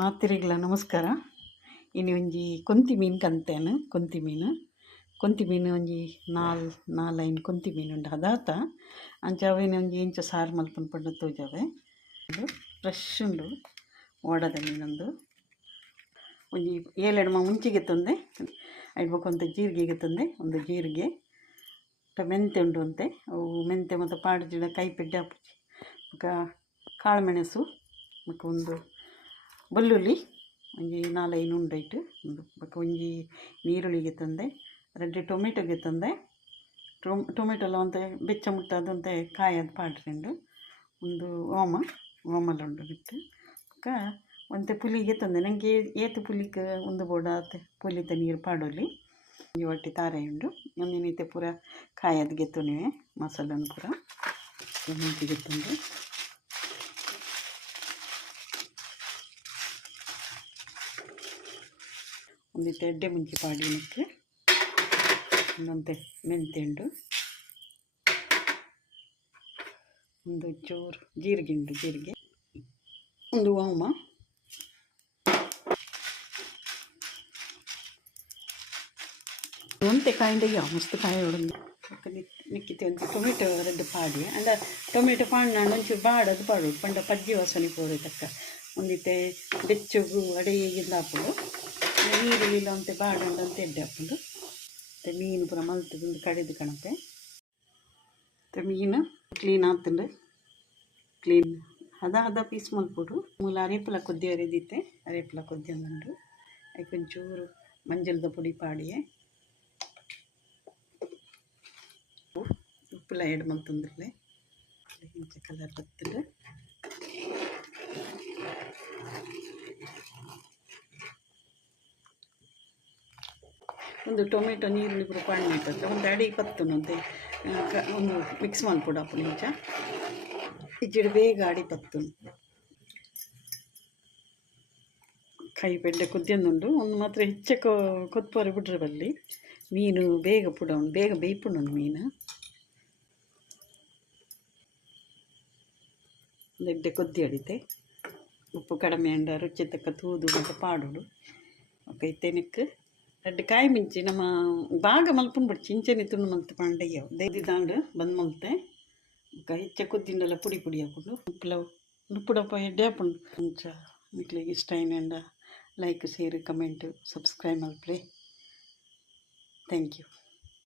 ಮಾತಿರಿಗ್ಲ ನಮಸ್ಕಾರ. ಇನ್ನು ಒಂಜಿ ಕೊಂತಿ ಮೀನು ಕಂತೇನು. ಕೊಂತಿ ಮೀನು ಒಂಜಿ ನಾಲೈನು ಕೊಂತಿ ಮೀನು ಉಂಡು ಅದಾತ ಅಂಚ ಅವೇನು ಒಂಜಿ ಇಂಚ ಸಾರು ಮಲ್ಪನ ಪಂಡ ತೋಜಾವೆ. ಫ್ರೆಶ್ ಉಂಡು ಓಡದ ಮೀನೊಂದು. ಒಂಜಿ 7 ಮುಂಚಿಗೆ ತಂದೆ ಐಡ್ಬೇಕು ಅಂತ ಜೀರಿಗೆಗೆ ತಂದೆ. ಒಂದು ಜೀರಿಗೆ ಮೆಂತೆ ಉಂಡು ಅಂತೆ. ಅವು ಮೆಂತೆ ಮತ್ತು ಪಾಡ್ಜಿಡ ಕೈಪೆಡ್ಡೆ ಹಾಪುಜಿ ಕಾಳು ಮೆಣಸು ಮತ್ತು ಒಂದು ಬೆಳ್ಳುಳ್ಳಿ ಒಂಜಿ 4-5 ಉಂಡೈಟ್ ಒಂದು ಬೊಕ ಒಂಜಿ ನೀರುಳ್ಳಿಗೆ ತಂದೆ. 2 ಟೊಮೆಟೊಗೆ ತಂದೆ. ಟೊಮೆಟೊಲ ಒಂತೆ ಬೆಚ್ಚ ಮುಟ್ಟ ಅದಂತೆ ಕಾಯದು ಪಾಡ್ರೆಂಡು. ಒಂದು ಓಮಲ ಉಂಡು ಬಿಟ್ಟು ಬೊಕ ಒಂತೆ ಪುಲಿಗೆ ತಂದೆ. ನನಗೆ ಏತು ಪುಲಿಕ ಒಂದು ಬೋಡ ಪುಲಿತ ನೀರು ಪಾಡೋಲಿ ಒಂಜಿ ಒಟ್ಟಿ ತಾರೆ ಉಂಡು. ಒಂದಿನೈತೆ ಪೂರ ಕಾಯದು ಗೆತ್ತುನಿವೆ ಮಸಾಲನ್ನು ಪೂರ ಮುಂಚಿಗೆ ತಂದು ಒಂದಿಟ್ಟು ಎಡ್ಡೆ ಮುಂಚಿ ಪಾಡಿನಕ್ಕೆ ಇನ್ನೊಂತೆ ಮೆಂತೆ ಉಂಡು. ಒಂದು ಚೂರು ಜೀರಿಗೆ ಉಂಡು, ಜೀರಿಗೆ ಒಂದು ಓಮ ಒಂತೆ ಕಾಯಿಂದಯ್ಯ ಮಸ್ತ್ ಕಾಯಿ ಹೊಡೆದು ನಿಕ್ಕಿತೆ ಒಂದು ಟೊಮೆಟೊ 2 ಪಾಡಿ ಅಂಡ ಟೊಮೆಟೊ ಪಾಂಡ ಒಂಚೂರು ಬಾಡದು ಪಾಡೋಡು ಪಂಡ ಪಜ್ಜಿ ವಾಸನೆ ಪೋರೆ ತಕ್ಕ ಒಂದಿತ್ತೆ ಬೆಚ್ಚಗು ಅಡೆಗಿಂದ ಹಾಕೋದು. ನೀರುಳ್ಳಿಲ್ಲ ಒಂತೆ ಬಾಡಂಡ ಅಂತ ಎಡ್ಡೆ ಹಾಕೊಂಡು ಮತ್ತು ಮೀನು ಪೂರ ಮಲ್ತದ್ದು ಕಡೆದು ಕಣತೆ. ಮತ್ತು ಮೀನು ಕ್ಲೀನ್ ಆತುಂಡು. ಕ್ಲೀನ್ ಹದ ಪೀಸ್ ಮಲ್ಪೊಡು. ಮೂಲ ಅರೆಪಲ ಕೊದ್ದಿ ಅರೆದಿತ್ತೆ. ಅರೆಪಲ ಕೊದ್ದಿ ಅಂದುಂಡು ಅದಕ್ಕೆ ಒಂಚೂರು ಮಂಜಲ್ದ ಪುಡಿ ಪಾಡಿಯೇ ಉಪ್ಪುಲ ಎಡ್ ಮಲ್ತಂದ್ರಲೆ ಇಂಚ ಕಲರ್ ಬತ್ತುಂಡು. ಒಂದು ಟೊಮೆಟೊ ನೀರುಳ್ಳಿ ಪೂರ ಪಾಂಡ್ ಮಲ್ಪತ್ತೆ ಒಂದು ಅಡಿ ಪತ್ತುನಂತೆ ಒಂದು ಮಿಕ್ಸ್ ಮಲ್ಪೊಡು ಅಪ್ಪು ಇಂಚ ಇಜ್ಜಿಡು ಬೇಗ ಅಡಿ ಪತ್ತುನು ಕೈ ಪೆಡ್ಡೆ ಕುದ್ಯಂದುಂಡು. ಒಂದು ಮಾತ್ರ ಹೆಚ್ಚ ಕೊತ್ಪೊರೆ ಬಿಡ್ರೆ ಬಲ್ಲಿ ಮೀನು ಬೇಗ ಪುಡವನು ಬೇಗ ಬೇಯ್ಪುಂಡು ಮೀನು. ಎಡ್ಡೆ ಕೊದ್ದಿ ಅಡಿತೆ ಉಪ್ಪು ಕಡಿಮೆ ಅಂಡ ರುಚಿ ತಕ್ಕ ತೂದು ಮತ್ತು ಪಾಡೋಡು ಓಕೆ ಇತ್ತೇನಕ್ಕೆ 2 ಕಾಯಿ ಮಿಂಚಿ ನಮ್ಮ ಬಾಗ ಮಲ್ಪುಂಡು ಬಿಡು ಚಿಂಚನೆ ತುಂಡು ಮಲ್ತು ಪಾಂಡಯ್ಯವು ದೈದಿದಾಂಡು ಬಂದು ಮಲ್ತೆ ಹೆಚ್ಚ ಕುದ್ದಿಂಡಲ್ಲ ಪುಡಿ ಹಾಕೊಂಡು ಉಪ್ಪುಡಪ್ಪ ಎಡ್ಡೆ ಹಾಪುಂಡು ಮುಂಚ ನಿಕ್ಲಿಗೆ ಇಷ್ಟ ಏನಂಡ ಲೈಕ್ ಶೇರ್ ಕಮೆಂಟ್ ಸಬ್ಸ್ಕ್ರೈಬ್ ಮಲ್ಪೆ. Thank you.